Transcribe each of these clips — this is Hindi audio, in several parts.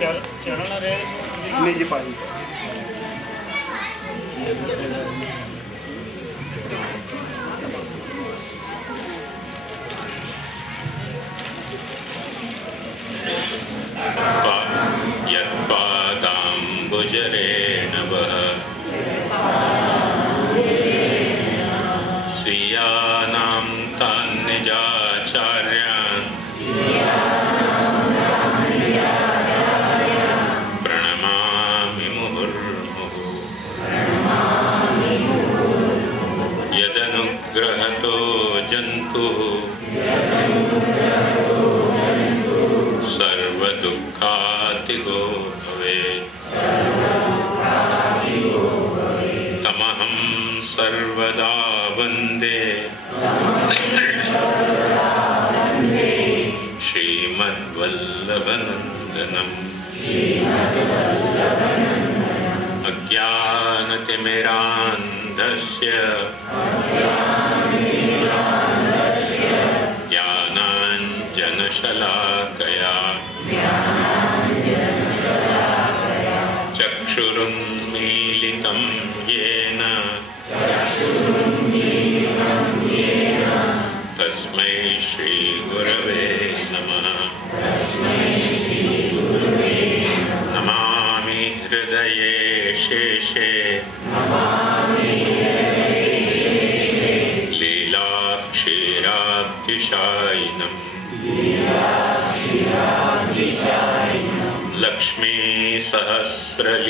ଚରଣରେ ନିଜେ ପାଳି यत्पादाम्बुजरेण वः स्वीयानां तान् निजाचार्यान् प्रणमामि मुहुर्मुहुः। यदनुग्रहतो जन्तुः सर्वदुःखातिगो भवेत्। तमहं सर्वदा वन्दे श्रीमद्वल्लभनन्दनम्। अज्ञानतिमिरान्धस्य ज्ञानाञ्जनशलाकया चक्षुरुन्मीलितं येन तस्मै श्रीगुरवे नमः। नमामि हृदये शेषे लीलाक्षीराब्धिशायिनम् लक्ष्मी सहस्रलीलाभिः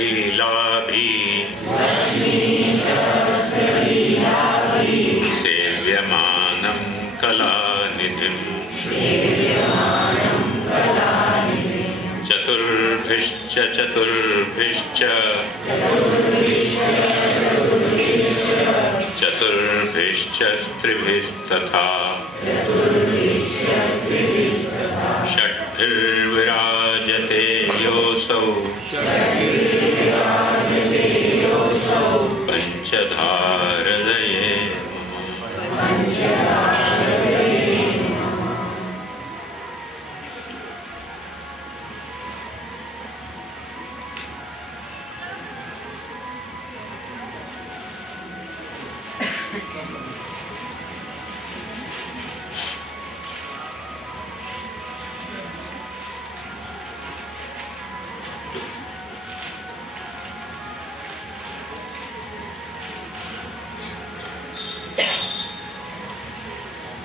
सेव्यमानं कलानिधिम्। चतुर्भिश्च चतुर्भिश्च चतुर्भिश्च स्त्रिभिस्तथा षड्भिर्विराजते योऽसौ पंचधारदये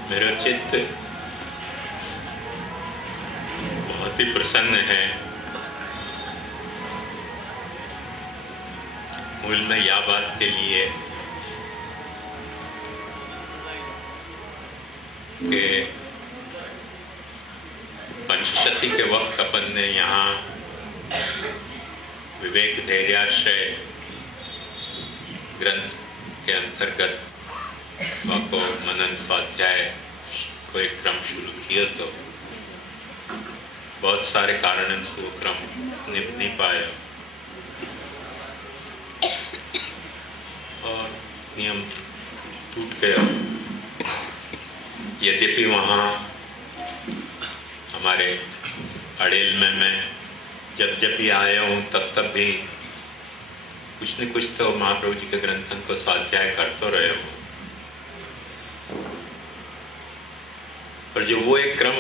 मेरा चित्त बहुत ही प्रसन्न है। मूल में या बात के लिए कि पंचशती के वक्त अपन ने यहाँ विवेक धैर्याश्रय ग्रंथ के अंतर्गत को मनन स्वाध्याय को एक क्रम शुरू किया, तो बहुत सारे कारणों से वो क्रम निभ नहीं पाया और नियम टूट गया। यद्यपि वहाँ हमारे अड़ेल में मैं जब भी आया हूँ तब भी कुछ न कुछ तो महाप्रभु जी के ग्रंथन को स्वाध्याय करते रहे हूँ, पर जो वो एक क्रम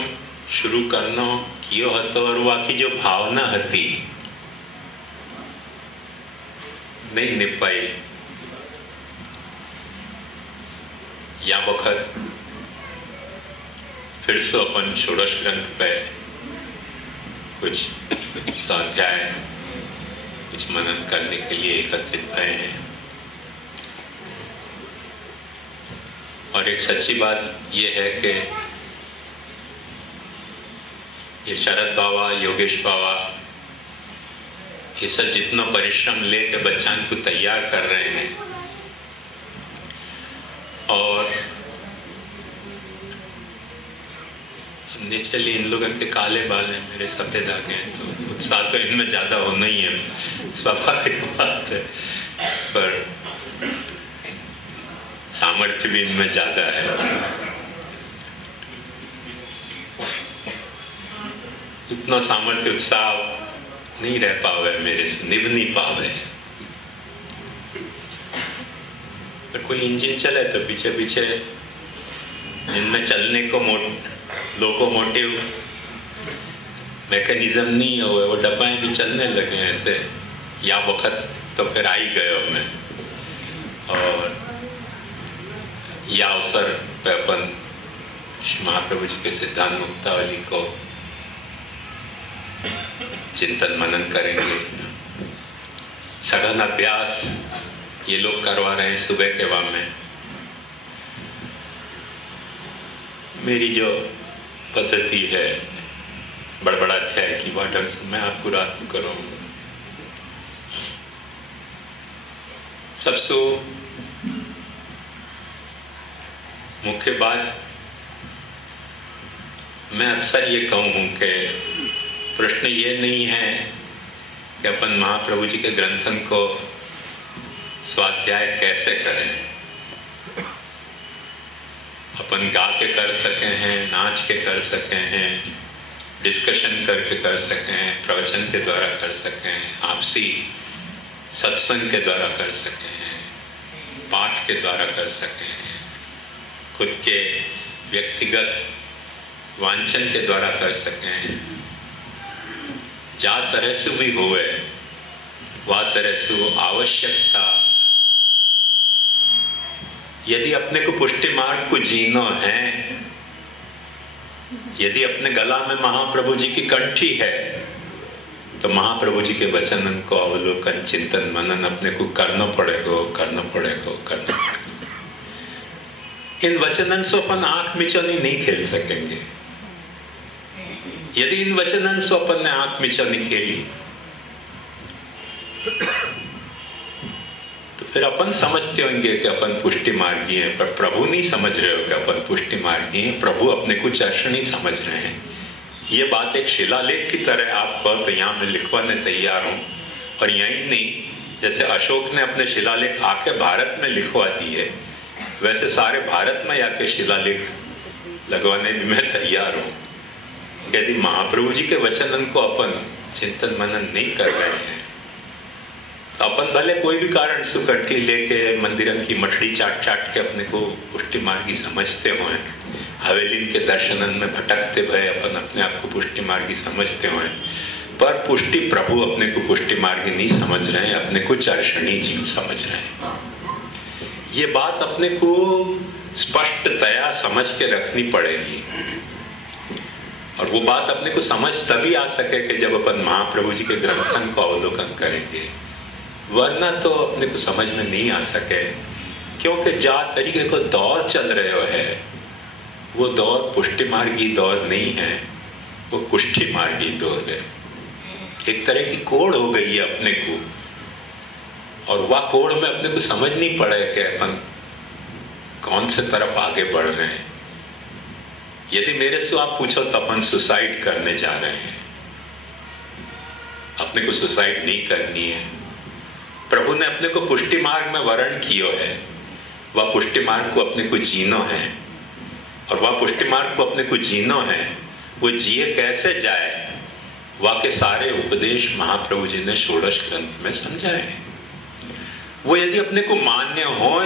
शुरू करना कियो हतो और वाकी जो भावना हती नहीं निभ पाई। या वक्त फिर से अपन षोडश ग्रंथ पे कुछ स्वाध्याय कुछ मनन करने के लिए एकत्रित भए हैं। और एक सच्ची बात ये है कि ये शरद बाबा, योगेश बाबा, ये सब जितना परिश्रम लेके बच्चन को तैयार कर रहे हैं और नेचुरली इन लोगों के काले बाल हैं, मेरे सफेद आगे हैं, तो उत्साह तो इनमें ज्यादा होना ही है, स्वाभाविक बात है, पर सामर्थ्य भी इनमें ज्यादा है। इतना सामर्थ्य उत्साह नहीं रह पावे, मेरे से निभ नहीं पावे। तो कोई इंजन चले तो पीछे पीछे इनमें चलने को लोकोमोटिव मैकेनिज्म नहीं हुए, वो डब्बाएं भी चलने लगे ऐसे। या वक्त तो फिर आ ही गए मैं, और या अवसर पे अपन महाप्रभु जी के सिद्धांत मुक्तावली को चिंतन मनन करेंगे। सघन अभ्यास ये लोग करवा रहे हैं सुबह के वक्त में। मेरी जो पद्धति है बड़ा अध्याय की, वह ढंग से मैं आपको रात को करूंगा। सबसे मुख्य बात मैं अक्सर ये कहूँ कि प्रश्न ये नहीं है कि अपन महाप्रभु जी के ग्रंथन को स्वाध्याय कैसे करें। अपन गा के कर सके हैं, नाच के कर सके हैं, डिस्कशन करके कर सके हैं, प्रवचन के द्वारा कर सके हैं, आपसी सत्संग के द्वारा कर सके हैं, पाठ के द्वारा कर सके हैं, खुद के व्यक्तिगत वांछन के द्वारा कर सके हैं। जा तरह से भी होवे वह तरह से आवश्यकता। यदि अपने को पुष्टि मार्ग को जीना है, यदि अपने गला में महाप्रभु जी की कंठी है, तो महाप्रभु जी के वचनन को अवलोकन चिंतन मनन अपने को करना पड़ेगा। इन वचनन से अपन आंख मिचौनी नहीं खेल सकेंगे। यदि इन वचनन से अपन ने आंख मिचौनी खेली तो फिर अपन समझते होंगे कि अपन पुष्टि मार्गी हैं, पर प्रभु नहीं समझ रहे हो कि अपन पुष्टि मार्गी हैं। प्रभु अपने को चर्चा नहीं समझ रहे हैं। ये बात एक शिलालेख की तरह आप तो यहाँ में लिखवाने तैयार हूं। और यही नहीं, जैसे अशोक ने अपने शिलालेख आके भारत में लिखवा दिए, वैसे सारे भारत में आके शिलालेख लगवाने भी मैं तैयार हूं। यदि महाप्रभु जी के वचनन को अपन चिंतन मनन नहीं कर रहे हैं तो अपन भले कोई भी कारण से कंठी लेके मंदिरन की मठड़ी चाट के अपने को पुष्टि मार्गी समझते हुए, हवेलीन के दर्शनन में भटकते भय अपन अपने आप को पुष्टि मार्गी समझते हुए, पर पुष्टि प्रभु अपने को पुष्टि मार्गी नहीं समझ रहे हैं, अपने को चर्षणी जीव समझ रहे हैं। ये बात अपने को स्पष्टतया समझ के रखनी पड़ेगी। और वो बात अपने को समझ तभी आ सके कि जब अपन महाप्रभु जी के ग्रंथन को अवलोकन करेंगे, वरना तो अपने को समझ में नहीं आ सके। क्योंकि जा तरीके को दौर चल रहे है, वो दौर पुष्टि मार्गी दौर नहीं है, वो कुष्ठी मार्गी दौर है। एक तरह की कोड़ हो गई है अपने को, और वह कोड़ में अपने को समझ नहीं पड़े कि अपन कौन से तरफ आगे बढ़ रहे हैं। यदि मेरे से आप पूछो तो अपन सुसाइड करने जा रहे हैं। अपने को सुसाइड नहीं करनी है। प्रभु ने अपने को पुष्टि मार्ग में वर्ण किया है, वह पुष्टि मार्ग को अपने को जीना है। और वह पुष्टि मार्ग को अपने को जीना है, वो जिए कैसे जाए, वह के सारे उपदेश महाप्रभु जी ने षोडश ग्रंथ में समझाए हैं। वो यदि अपने को मान्य हो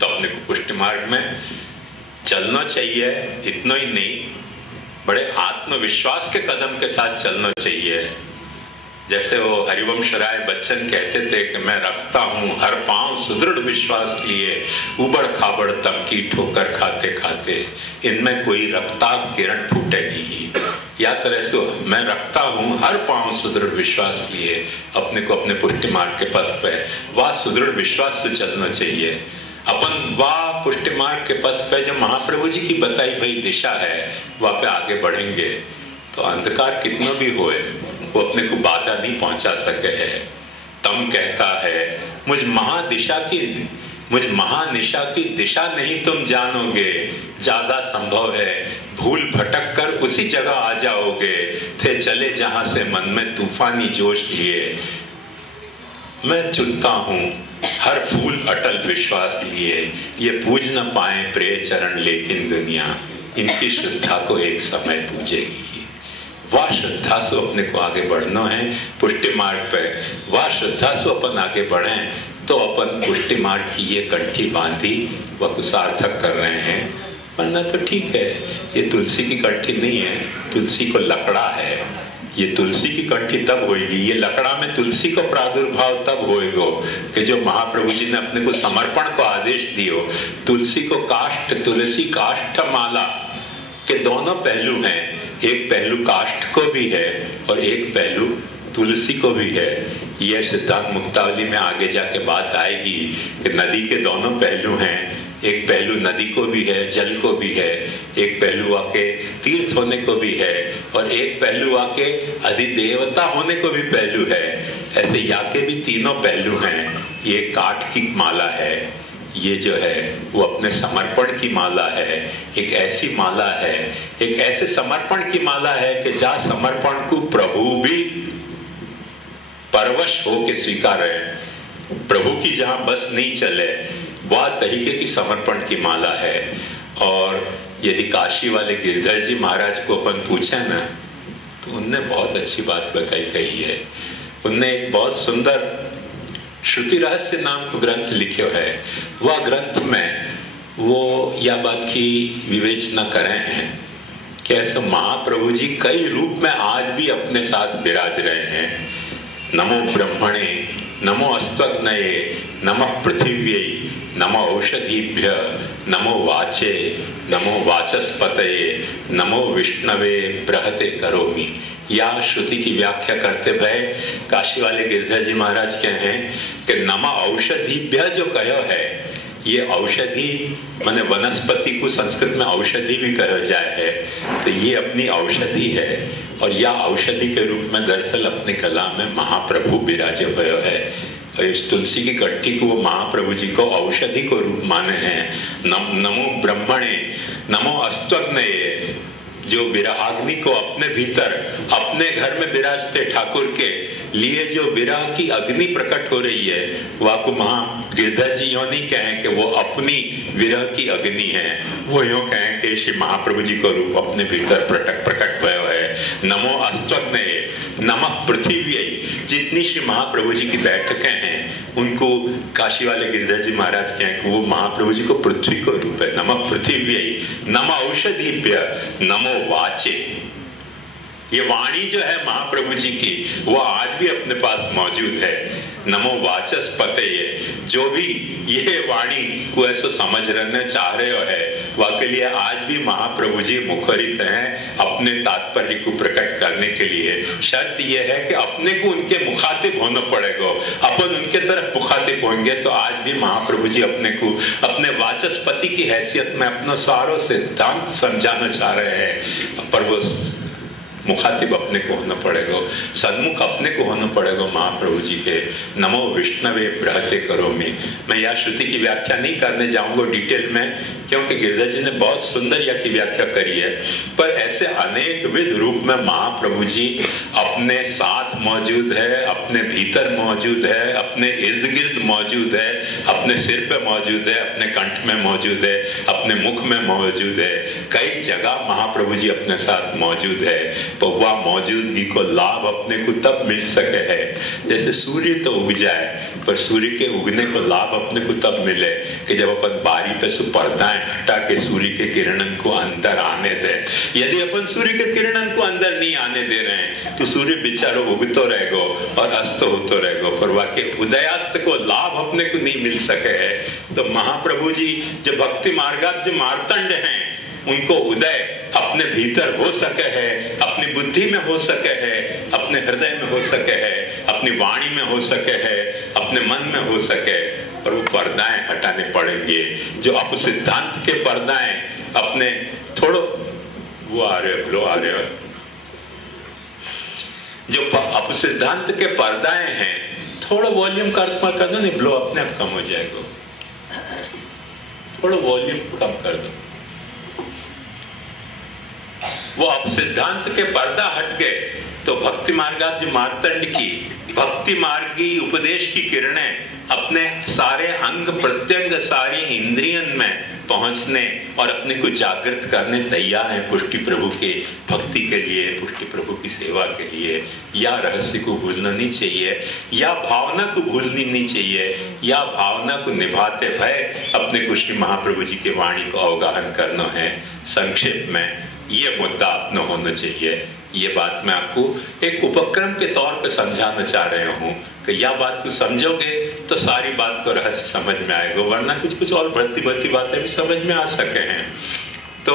तो अपने को पुष्टि मार्ग में चलना चाहिए। इतना ही नहीं, बड़े आत्मविश्वास के कदम के साथ चलना चाहिए। जैसे वो हरिवंश राय बच्चन कहते थे कि मैं रखता हूं हर पांव सुदृढ़ विश्वास लिए, उबड़ खाबड़ तब की ठोकर खाते खाते इनमें कोई रफ्तार किरण फूटेगी ही। या तरह से मैं रखता हूं हर पांव सुदृढ़ विश्वास लिए, अपने को अपने पुष्टि मार्ग के पथ पे वह सुदृढ़ विश्वास से चलना चाहिए। अपन वह पुष्टि मार्ग के पथ पे जो महाप्रभु जी की बताई हुई दिशा है, वह पे आगे बढ़ेंगे तो अंधकार कितना भी होए वो अपने को बाधा नहीं पहुंचा सके है। तम कहता है मुझ महानिशा की दिशा नहीं तुम जानोगे, ज्यादा संभव है भूल भटक कर उसी जगह आ जाओगे, थे चले जहां से मन में तूफानी जोश लिए। मैं चुनता हूं हर फूल अटल विश्वास लिए, ये पूज न पाए प्रिय चरण लेकिन दुनिया इनकी श्रद्धा को एक समय पूजेगी। वाह श्रद्धा से अपने को आगे बढ़ना है पुष्टि मार्ग पे, वाह श्रद्धा से अपन आगे बढ़े तो अपन पुष्टि मार्ग की ये कड़की बांधी वह कुछ सार्थक कर रहे हैं। वरना तो ठीक है, ये तुलसी की कट्ठी नहीं है, तुलसी को लकड़ा है। ये तुलसी की कट्ठी तब होगी, ये लकड़ा में तुलसी को प्रादुर्भाव तब होएगा कि जो महाप्रभु जी ने अपने को समर्पण को आदेश दियो। तुलसी को काष्ठ, तुलसी काष्ठ माला के दोनों पहलू हैं, एक पहलू काष्ठ को भी है और एक पहलू तुलसी को भी है। यह सिद्धांत मुक्तावली में आगे जाके बात आएगी कि नदी के दोनों पहलू हैं, एक पहलू नदी को भी है, जल को भी है, एक पहलू आके तीर्थ होने को भी है और एक पहलू आके अधिदेवता होने को भी पहलू है। ऐसे याके भी तीनों पहलू हैं। ये काठ की माला है, ये जो है वो अपने समर्पण की माला है। एक ऐसी माला है, एक ऐसे समर्पण की माला है कि जहाँ समर्पण को प्रभु भी परवश हो के स्वीकार है, प्रभु की जहाँ बस नहीं चले वह तरीके की समर्पण की माला है। और यदि काशी वाले गिरधर जी महाराज को अपन पूछे ना तो उनने बहुत अच्छी बात बताई कही है। उनने एक बहुत सुंदर श्रुति रहस्य नाम का ग्रंथ लिखे है। वह ग्रंथ में वो यह बात की विवेचना करे हैं कि ऐसे महाप्रभु जी कई रूप में आज भी अपने साथ विराज रहे हैं। नमो ब्रह्मणे, नमो अस्त्वग्नये, नमः पृथिव्यै, नमो औषधीभ्य, नमो वाचे, नमो वाचस्पतये, नमो विष्णवे बृहते करोमि। या श्रुति की व्याख्या करते भय काशी वाले गिरधर जी महाराज कहे हैं कि नमः औषधीभ्य जो कहो है, ये औषधि माने वनस्पति को संस्कृत में औषधि भी कहा जाए है, तो ये अपनी औषधि है। और यह औषधि के रूप में दरअसल अपने कला में महाप्रभु विराजे हुए है। और इस तुलसी की कट्ठी को वो महाप्रभु जी को औषधि को रूप माने हैं। नमो ब्रह्मणे, नमो अस्त्वग्नये, जो विरहाग्नि को अपने भीतर अपने घर में विराजते ठाकुर के लिए जो विरह की अग्नि प्रकट हो रही है, वह को महा गिरधर जी यो नहीं कहें कि वो अपनी विरह की अग्नि है, वो यो कहें कि श्री महाप्रभु जी को रूप अपने भीतर प्रकट भयो है। नमो अस्त्वग्नये, नमः पृथिव्यै, जितनी श्री महाप्रभु जी की बैठकें हैं उनको काशी वाले गिरधर जी महाराज कहें कि वो महाप्रभु जी को पृथ्वी को रूप है। नमः पृथिव्यै, नमः औषधीभ्य, नमो वाचे। ये वाणी जो है महाप्रभु जी की वो आज भी अपने पास मौजूद है। नमो वाचस्पतये, जो भी ये वाणी को ऐसा समझ रहे चाह रहे हो है वह के लिए आज भी महाप्रभु जी मुखरित हैं अपने तात्पर्य को प्रकट करने के लिए। शर्त यह है कि अपने को उनके मुखातिब होना पड़ेगा। अपन उनके तरफ मुखातिब होंगे तो आज भी महाप्रभु जी अपने को अपने वाचस्पति की हैसियत में अपना सारो सिद्धांत समझाना चाह रहे हैं, पर वो मुखातिब अपने को होना पड़ेगा, सन्मुख अपने को होना पड़ेगा महाप्रभु जी के। नमो विष्णवे बृहते करोमि। मैं यह श्रुति की व्याख्या नहीं करने जाऊंगा डिटेल में, क्योंकि गिरधर जी ने बहुत सुंदर यह की व्याख्या करी है। पर ऐसे अनेक विध रूप में महाप्रभु जी अपने साथ मौजूद है, अपने भीतर मौजूद है, अपने इर्द गिर्द मौजूद है, अपने सिर पे मौजूद है, अपने कंठ में मौजूद है, अपने मुख में मौजूद है। कई जगह महाप्रभु जी अपने साथ मौजूद है। तो वह मौजूदगी को लाभ अपने को तब मिल सके है जैसे सूर्य तो उग जाए, पर सूर्य के उगने को लाभ अपने को तब मिले कि जब अपन बारी पे से पर्दाएं हटा के सूर्य के किरणन को अंदर आने दे। यदि अपन सूर्य के किरणन को अंदर नहीं आने दे रहे हैं तो सूर्य बेचारो उगतो रहेगो और अस्त होतो रहेगो, पर वाके उदयास्त को लाभ अपने को नहीं मिल सके है। तो महाप्रभु जी जो भक्ति मार्गात जो मार्तंड हैं उनको उदय अपने भीतर हो सके है, अपनी बुद्धि में हो सके है, अपने हृदय में हो सके है, अपनी वाणी में हो सके है, अपने मन में हो सके। पर वो पर्दाएं हटाने पड़ेंगे जो अप सिद्धांत के पर्दाएं अपने थोड़ो वो आ रहे जो अप सिद्धांत के पर्दाएं हैं थोड़ा वॉल्यूम कर दो, नहीं ब्लो अपने आप कम हो जाएगा। थोड़ा वॉल्यूम कम कर दो। वो अब सिद्धांत के पर्दा हट गए तो भक्ति मार्गात जो मार्तंड की भक्ति मार्गी उपदेश की किरणें अपने सारे अंग प्रत्यंग सारी इंद्रियन में पहुंचने और अपने को जागृत करने तैयार हैं पुष्टि प्रभु के भक्ति के लिए, पुष्टि प्रभु की सेवा के लिए। या रहस्य को भूलना नहीं चाहिए, या भावना को भूलनी नहीं चाहिए, या भावना को निभाते भय अपने को श्री महाप्रभु जी के वाणी को अवगाहन करना है। संक्षेप में ये मुद्दा अपना होना चाहिए। ये बात मैं आपको एक उपक्रम के तौर पे समझाना चाह रहा हूँ कि यह बात को समझोगे तो सारी बात को रहस्य समझ में आएगा, वरना कुछ कुछ और बढ़ती बढ़ती बातें भी समझ में आ सके हैं। तो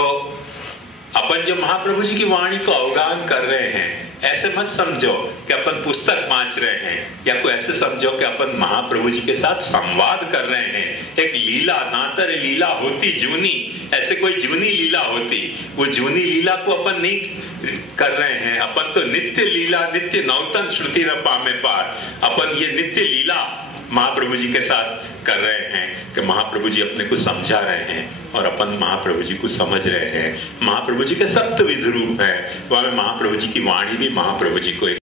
अपन जो महाप्रभु जी की वाणी को अवगाहन कर रहे हैं, ऐसे मत समझो कि अपन पुस्तक बांच रहे हैं, या कोई ऐसे समझो कि अपन महाप्रभु जी के साथ संवाद कर रहे हैं। एक लीला नातर लीला होती जूनी, ऐसे कोई जूनी लीला होती, वो जूनी लीला को अपन नहीं कर रहे हैं। अपन तो नित्य लीला, नित्य नौतन श्रुति न पामे पार, अपन ये नित्य लीला महाप्रभु जी के साथ कर रहे हैं कि महाप्रभु जी अपने को समझा रहे हैं और अपन महाप्रभु जी को समझ रहे हैं। महाप्रभु जी के सप्तविध रूप है, वह महाप्रभु जी की वाणी भी महाप्रभु जी को